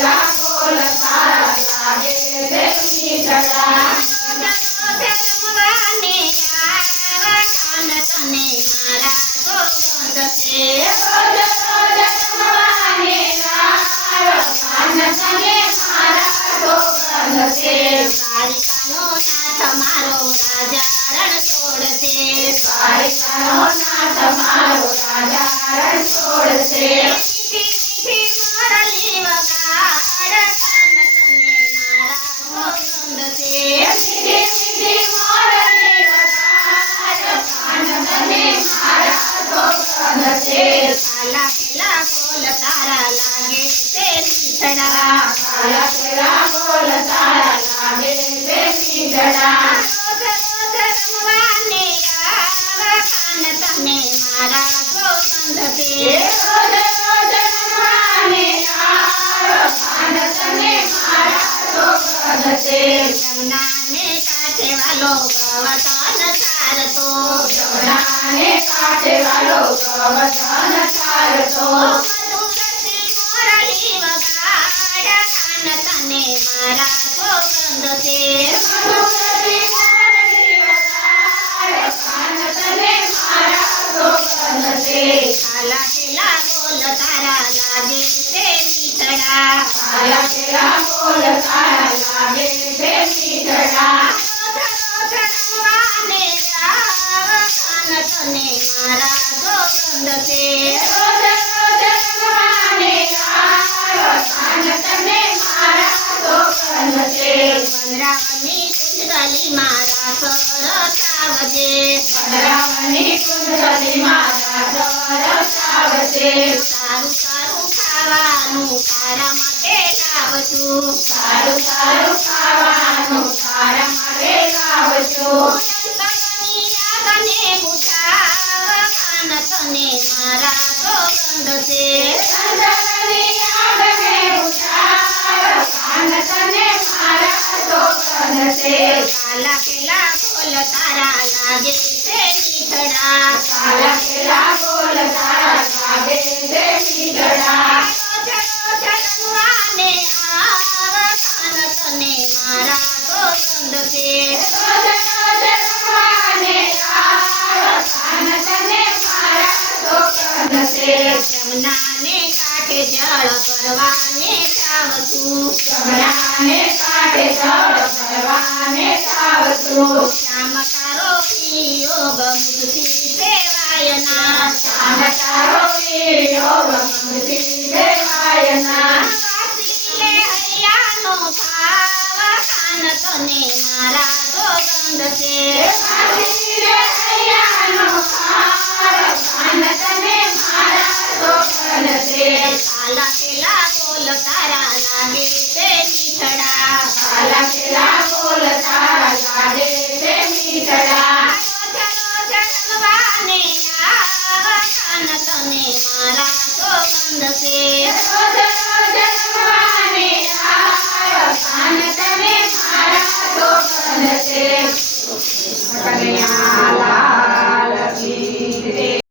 કેલા બોલ તારા લાગે છે મીઠડા રમવાને આવા કાન તને મારા સોગંદ છે રોજ રોજ રમવાને આવા કાન તને મારા સોગંદ છે દ્વારિકાનો નાથ મારો રાજા રણછોડ છે દ્વારિકાનો નાથ મારો રાજા રણછોડ છે મીઠી મોરલી વગાડ કાન તને મારા સોગંદ છે મીઠી મીઠી મોરલી વગાડ કાન તને મારા સોગંદ છે કાલા પેલા બોલ તારા લાગે છે મીઠડા કાલા કેલા બોલ તારા લાગે છે મીઠડા રોજ રોજ રમવાને આવા કાન તને મારા સોગંદ છે રોજ રોજ રમવાને આવો કાન તને મારા સોગંદ છે જમનાને કાંઠે વાલો ગવતન સારતો જમનાને કાંઠે વાલો ગવતન સારતો મધુરથી મોરલી વગાડ કાન તને મારા સોગંદ છે મધુરથી મોરલી વગાડ કાન તને મારા સોગંદ છે કાલા પેલા બોલ તારા લાગે છે મીઠડા કાલા કેલા બોલ તારા લાગે છે મીઠડા રોજ રોજ રમવાને આવા કાન તને મારા સોગંદ છે રોજ રોજ રમવાને આવો કાન તને મારા સોગંદ છે વનરાવની કુંડલી મારા સરસાવજે વનરાવની કુંડલી મારા સરસાવજે સારું સારું ખાવાનું તારા માટે લાવશું સારું સારું ખાવાનું તારા માટે લાવશું અંતરની આગને બુઝાવ કાન તને મારા સોગંદ છે અંતરની આગને બુઝાવ કાન તને મારા સોગંદ છે કાલા પેલા બોલ તારા લાગે છે મીઠડા કાલા કેલા બોલ તારા લાગે છે મીઠડા રોજ રોજ રમવાને આવા કાન તને મારા સોગંદ છે રોજ રોજ રમવાને આવો કાન તને મારા સોગંદ છે જમનાને કાંઠે જળ કરવાને જાવશું જમનાને કાંઠે જળ ભરવાને જાવશું શ્યામ તારો વિયોગ મુદથી સેવાયના શ્યામ તારો વિયોગ મનથી દેવાયના વાસીએ હૈયાનો ભાવ કાન તને મારા સોગંદ છે વાસીએ હૈયાનો ભાવ કાન તને મારા સોગંદ છે કાલા પેલા બોલ તારા લાગે છે મીઠડા કાલા કેલા બોલ તારા લાગે છે મીઠડા રોજ રોજ રમવાને આવા કાન તને મારા સોગંદ છે રોજ રોજ રમવાને આવો કાન તને મારા સોગંદ છે કનૈયા